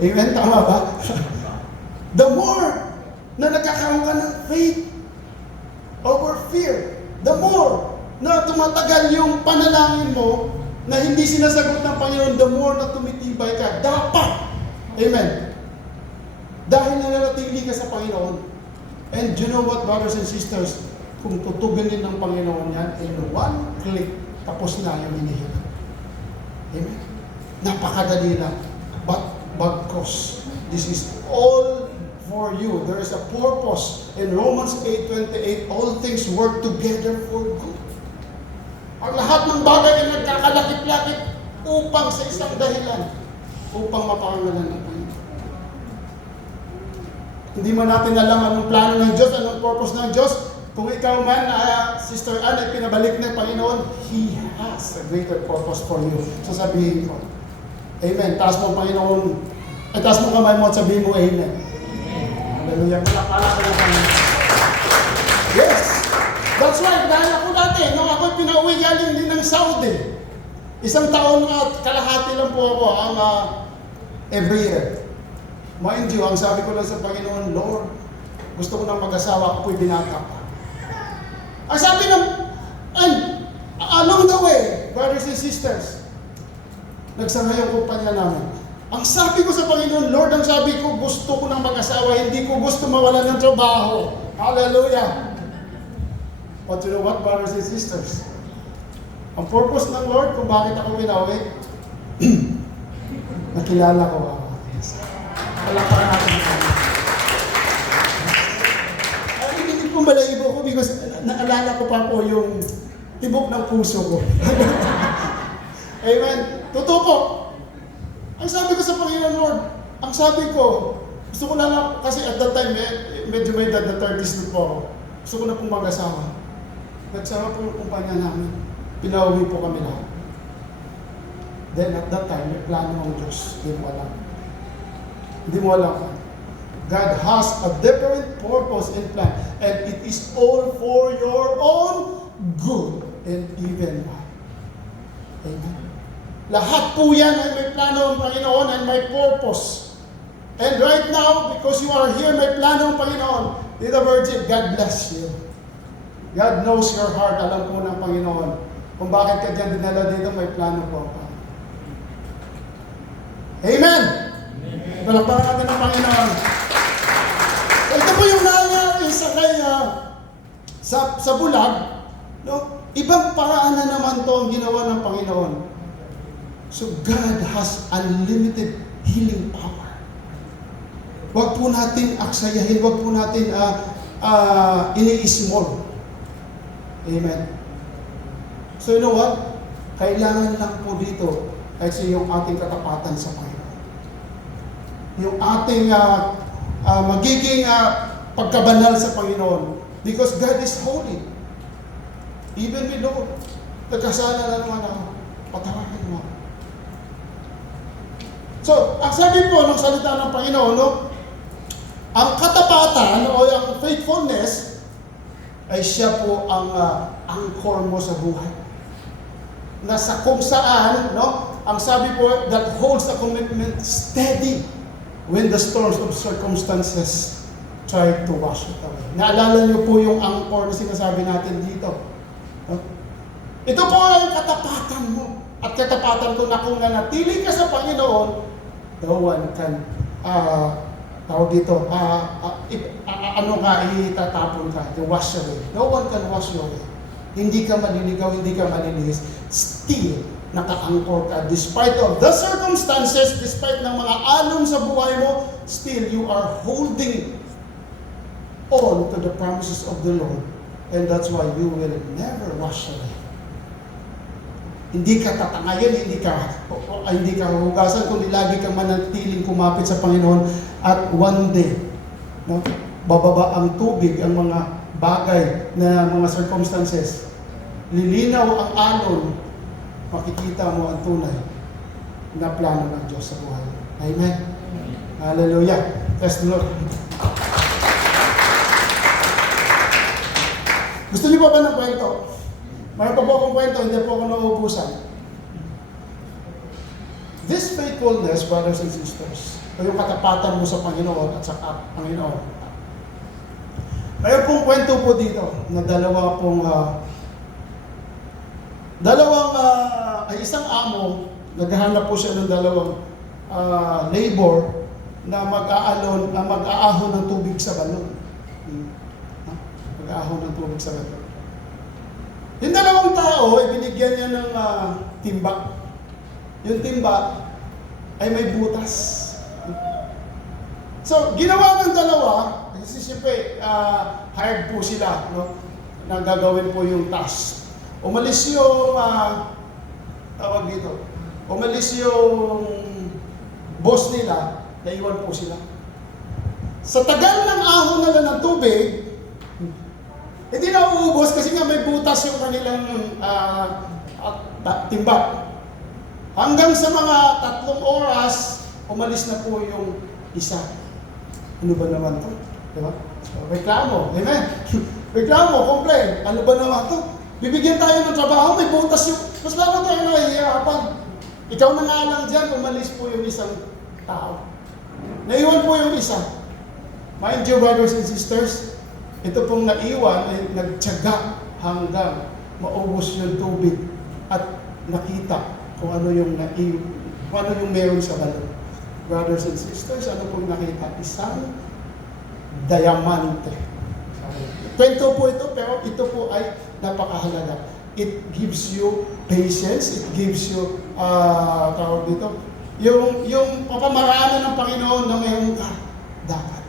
Amen? Tama ba? The more na nagkakaroon ka ng faith over fear. The more na tumatagal yung panalangin mo na hindi sinasagot ng Panginoon, the more na tumitibay ka. Dapat. Amen. Dahil nananatili ka sa Panginoon. And you know what, brothers and sisters? Kung tutuganin ng Panginoon yan, in one click, tapos na yung hinihingi. Amen. Napakadali lang. But bagkos, this is all for you. There is a purpose. In Romans 8:28, all things work together for good. Ang lahat ng bagay ay nagkakalakit-lakit upang sa isang dahilan, upang mapakangalan ng Panginoon. Hindi man natin alam anong plano ng Diyos, anong purpose ng Diyos. Kung ikaw man, Sister Ann, ay pinabalik ng Panginoon, He has a greater purpose for you. Sasabihin ko. Amen. Taas mo ang Panginoon. Ay, taas mo kamay mo at sabihin mo, Amen. Hallelujah. Yes! That's right. Dahil ako dati, nung ako'y pinauwi galing din ng Saudi, 1 taon at kalahati lang po ako ang every year. Mind you, ang sabi ko lang sa Panginoon, Lord, gusto ko nang mag-asawa, ako'y binata pa. Ang sabi ng, and along the way, brothers and sisters, nagsangay ang kumpanya namin. Ang sabi ko sa Panginoon, Lord, ang sabi ko, gusto ko nang mag-asawa, hindi ko gusto mawalan ng trabaho. Hallelujah! But you know what, brothers and sisters? Ang purpose ng Lord kung bakit ako pinauwi, nakilala ko ako. Palakpakan natin. Hindi ko malayibo ko because naalala ko pa po yung tibok ng puso ko. Amen. Totoo po. Ang sabi ko sa Panginoon, Lord, ang sabi ko, gusto ko na kasi at that time, medyo may edad na 30s na po ako. Gusto ko na pong mag-asawa. Nagsama po yung kumpanya namin. Pinauwi po kami lahat. Then at that time, may plano ng Diyos. Hindi mo alam. Hindi mo alam. God has a different purpose and plan. And it is all for your own good and even right. Amen. Lahat po yan ay may plano ng Panginoon and may purpose. And right now, because you are here, may plano ng Panginoon. Tita Virgin, God bless you. God knows your heart. Alam po ng Panginoon. Kung bakit ka dyan dinala dito, may plano po. Amen! Palakpakan natin ng Panginoon. So, ito po yung nangyari sa bulag. No? Ibang paraan na naman to ang ginawa ng Panginoon. So God has unlimited healing power. Huwag po natin aksayahin, huwag po natin ini-small. Amen. So you know what? Kailangan lang po dito kasi yung ating katapatan sa Panginoon. Yung ating magiging pagkabanal sa Panginoon. Because God is holy. Even me, Lord, nagkasala na naman ako. Patawarin mo. So, ang sabi po ng salita ng Panginoon, no? Ang katapatan o ang faithfulness ay siya po ang anchor mo sa buhay. Na sa kung saan, no? ang sabi po, that holds a commitment steady when the storms of circumstances try to wash it away. Naalala niyo po yung anchor na sinasabi natin dito. No? Ito po ang katapatan mo. At katapatan ko na kung nanatili ka sa Panginoon, no one can, tawag dito, itatapon ka, to wash away. No one can wash you away. Hindi ka maliligaw, hindi ka malilihis. Still, naka-anchor ka. Despite of the circumstances, despite ng mga alon sa buhay mo, still you are holding on to the promises of the Lord. And that's why you will never wash away. Hindi ka tatangayin, hindi ka hugasan, kundi lagi kang manatiling kumapit sa Panginoon. At one day, no, bababa ang tubig, ang mga bagay na mga circumstances. Lilinaw ang alon, makikita mo ang tunay na plano ng Diyos sa buhay. Amen? Hallelujah. Praise the Lord. Gusto niyo pa ba ng kwento? Mayroon pa po akong kwento, hindi po ako nauubusan. This faithfulness, brothers and sisters, o yung katapatan mo sa Panginoon at sa Panginoon. Mayroon pong kwento po dito na isang amo, naghahanap po siya ng dalawang labor na mag-aahon ng tubig sa balon. Mag-aahon ng tubig sa balon. Yung dalawang tao, binigyan niya ng timba. Yung timba ay may butas. So, ginawa ng dalawa, kasi siyempre, hired po sila, no? Na gagawin po yung task. Umalis yung, tawag dito, umalis yung boss nila, naiwan po sila. Sa tagal ng ahon nila ng tubig, hindi na uubos kasi nga may butas yung kanilang timba. Hanggang sa mga 3 oras, umalis na po yung isa. Ano ba naman to? Diba? So, reklamo. Amen? Reklamo, complain. Ano ba naman to? Bibigyan tayo ng trabaho, may butas yung... Mas lalo tayo nahihirapan. Ikaw na nga lang dyan, umalis po yung isang tao. Naiwan po yung isa. Mind you, brothers and sisters, ito pong naiwan ay nagtiyaga hanggang maubos yung tubig at nakita kung ano yung meron sa balon. Brothers and sisters, ano pong nakita? Isang diamante. Kwento po ito, pero ito po ay napakahalaga. It gives you patience, it gives you, tawag dito, yung papamaraanan ng Panginoon na mayroon ka dapat.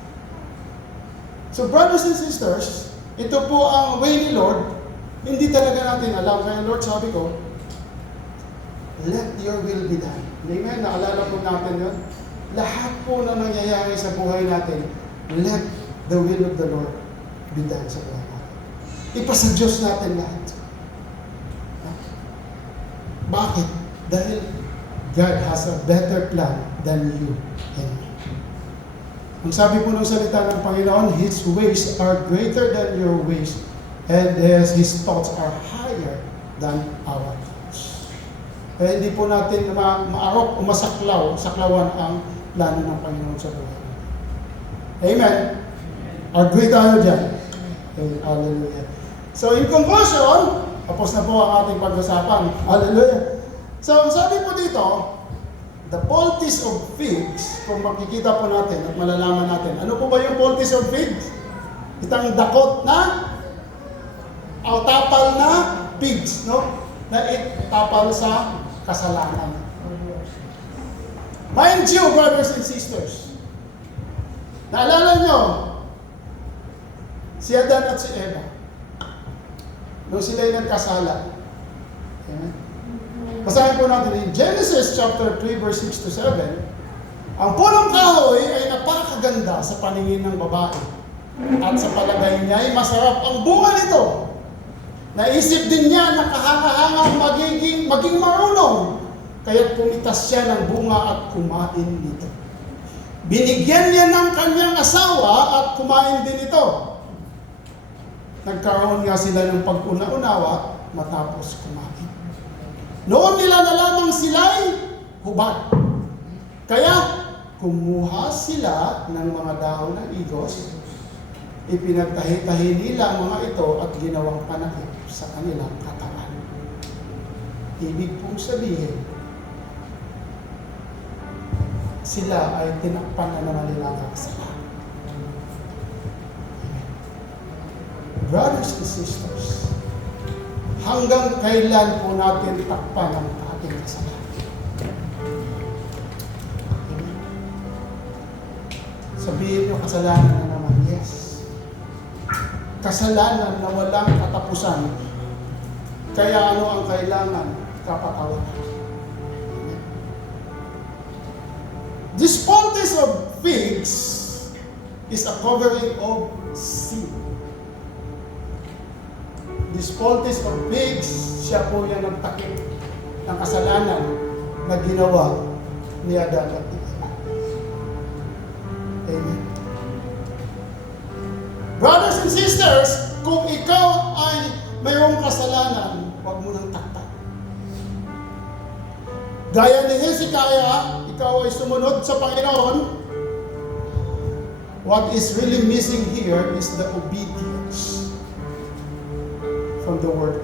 So brothers and sisters, ito po ang way ni Lord. Hindi talaga natin alam. Kaya Lord, sabi ko, let your will be done. Amen? Naalala po natin yun. Lahat po na nangyayari sa buhay natin, let the will of the Lord be done sa buhay natin. Ipasa Diyos natin lahat. Bakit? Dahil God has a better plan than you and me. Ang sabi po ng salita ng Panginoon, His ways are greater than your ways, and His thoughts are higher than our thoughts. Kaya hindi po natin maarok o saklawan ang plano ng Panginoon sa buhay. Amen? Our great tayo dyan. Hallelujah. So in conclusion, tapos na po ang ating pag-usapan. Hallelujah. So sabi po dito, the poultice of figs, kung makikita po natin at malalaman natin, ano po ba yung poultice of figs? Itang dakot na, o tapal na pigs, no? Na tapal sa kasalanan. Mind you, brothers and sisters, naalala nyo, si Adan at si Eva, nung sila'y nagkasala. Amen? Basahin po natin in Genesis chapter 3 verse 6 to 7. Ang punong kahoy ay napakaganda sa paningin ng babae. At sa palagay niya ay masarap ang bunga nito. Naisip din niya na kahanga-hangang maging marunong. Kaya't pumitas siya ng bunga at kumain nito. Binigyan niya ng kanyang asawa at kumain din ito. Nagkaroon nga sila ng pag-una-unawa matapos kumain. Noon nila na lamang sila'y hubad. Kaya, kumuha sila ng mga dahon ng igos, ipinagtahi-tahi nila ang mga ito at ginawang panakip sa kanilang katawan. Ibig pong sabihin, sila ay tinakpan na naman nila ang kasalanan. Amen. Brothers and sisters, hanggang kailan po natin takpan ang ating kasalanan? Amen. Sabihin nyo, kasalanan na naman. Yes. Kasalanan na walang katapusan. Kaya ano ang kailangan? Kapatawaran. This poultice of figs is a covering of sin. This poultice of figs, siya po yung nagtakip ng kasalanan na ginawa ni Adan at Eva. Amen. Brothers and sisters, kung ikaw ay mayroong kasalanan, huwag mo nang takpan. Gaya ni Hezekiah, ikaw ay sumunod sa Panginoon. What is really missing here is the obedience from the Word.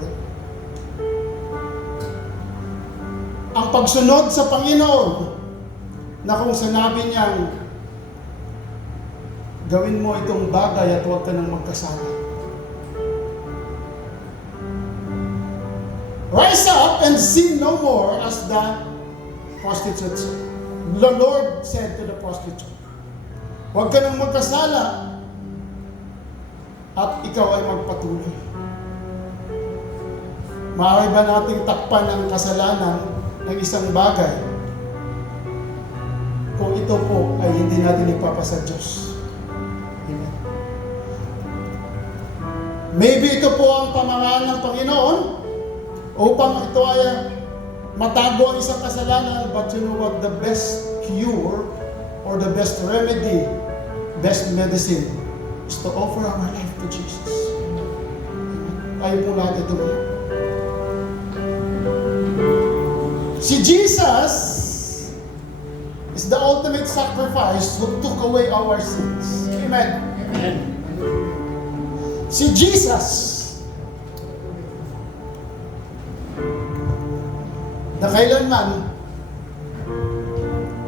Ang pagsunod sa Panginoon, na kung sinabi niyang, gawin mo itong bagay at huwag ka nang magkasala. Rise up and sin no more as the prostitutes. The Lord said to the prostitute, huwag ka nang magkasala at ikaw ay magpatuloy. Maaari ba nating takpan ang kasalanan ng isang bagay kung ito po ay hindi natin ipapasa Diyos? Amen. Maybe ito po ang pamamaraan ng Panginoon upang ito ay matago ang isang kasalanan, but you know what? The best cure or the best remedy, best medicine is to offer our life to Jesus. Tayo po natin ito. Si Jesus is the ultimate sacrifice who took away our sins. Amen. Amen. Si Jesus na kailanman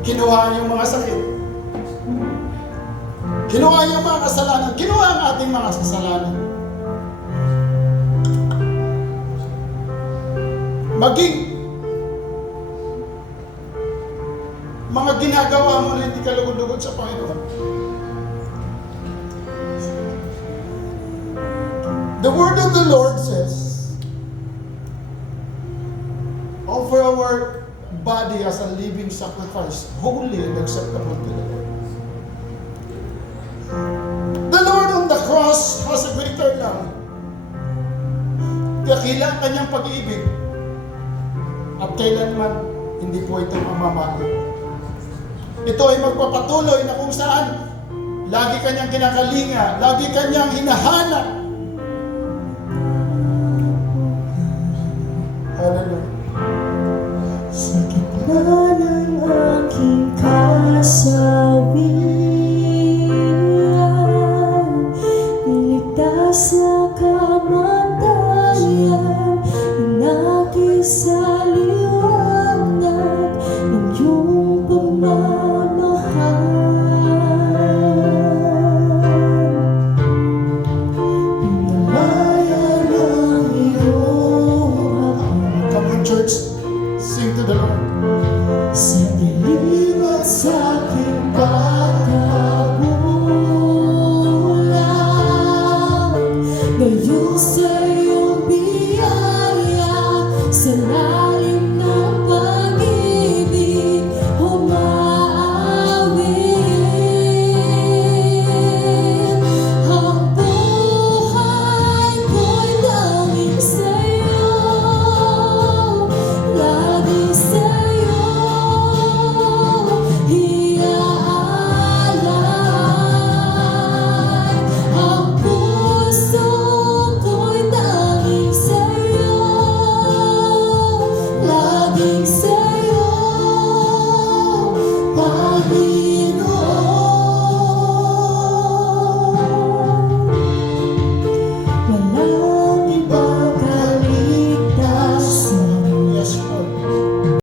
kinuha yung mga sakit, kinuha yung mga kasalanan, kinuha ang ating mga kasalanan. Maging mga ginagawa mo na hindi ka lugod-lugod sa Panginoon. The word of the Lord says, offer our body as a living sacrifice, holy and acceptable to the Lord. The Lord on the cross has a greater love. Dakila ang kanyang pag-ibig at kailanman hindi po ito mamamali. Ito ay magpapatuloy na kung saan lagi kanyang kinakalinga, lagi kanyang hinahanap. Hallelujah. Sa gitna ng aking kasawian, niligtas na kamatayan, inakis sa liwanag ng iyong pagmamahal. Pinalaya ng iyong hapon. Come on, church. Sing to the Lord. Sa dilim at sa aking pagkabulan, ngayon sa'yo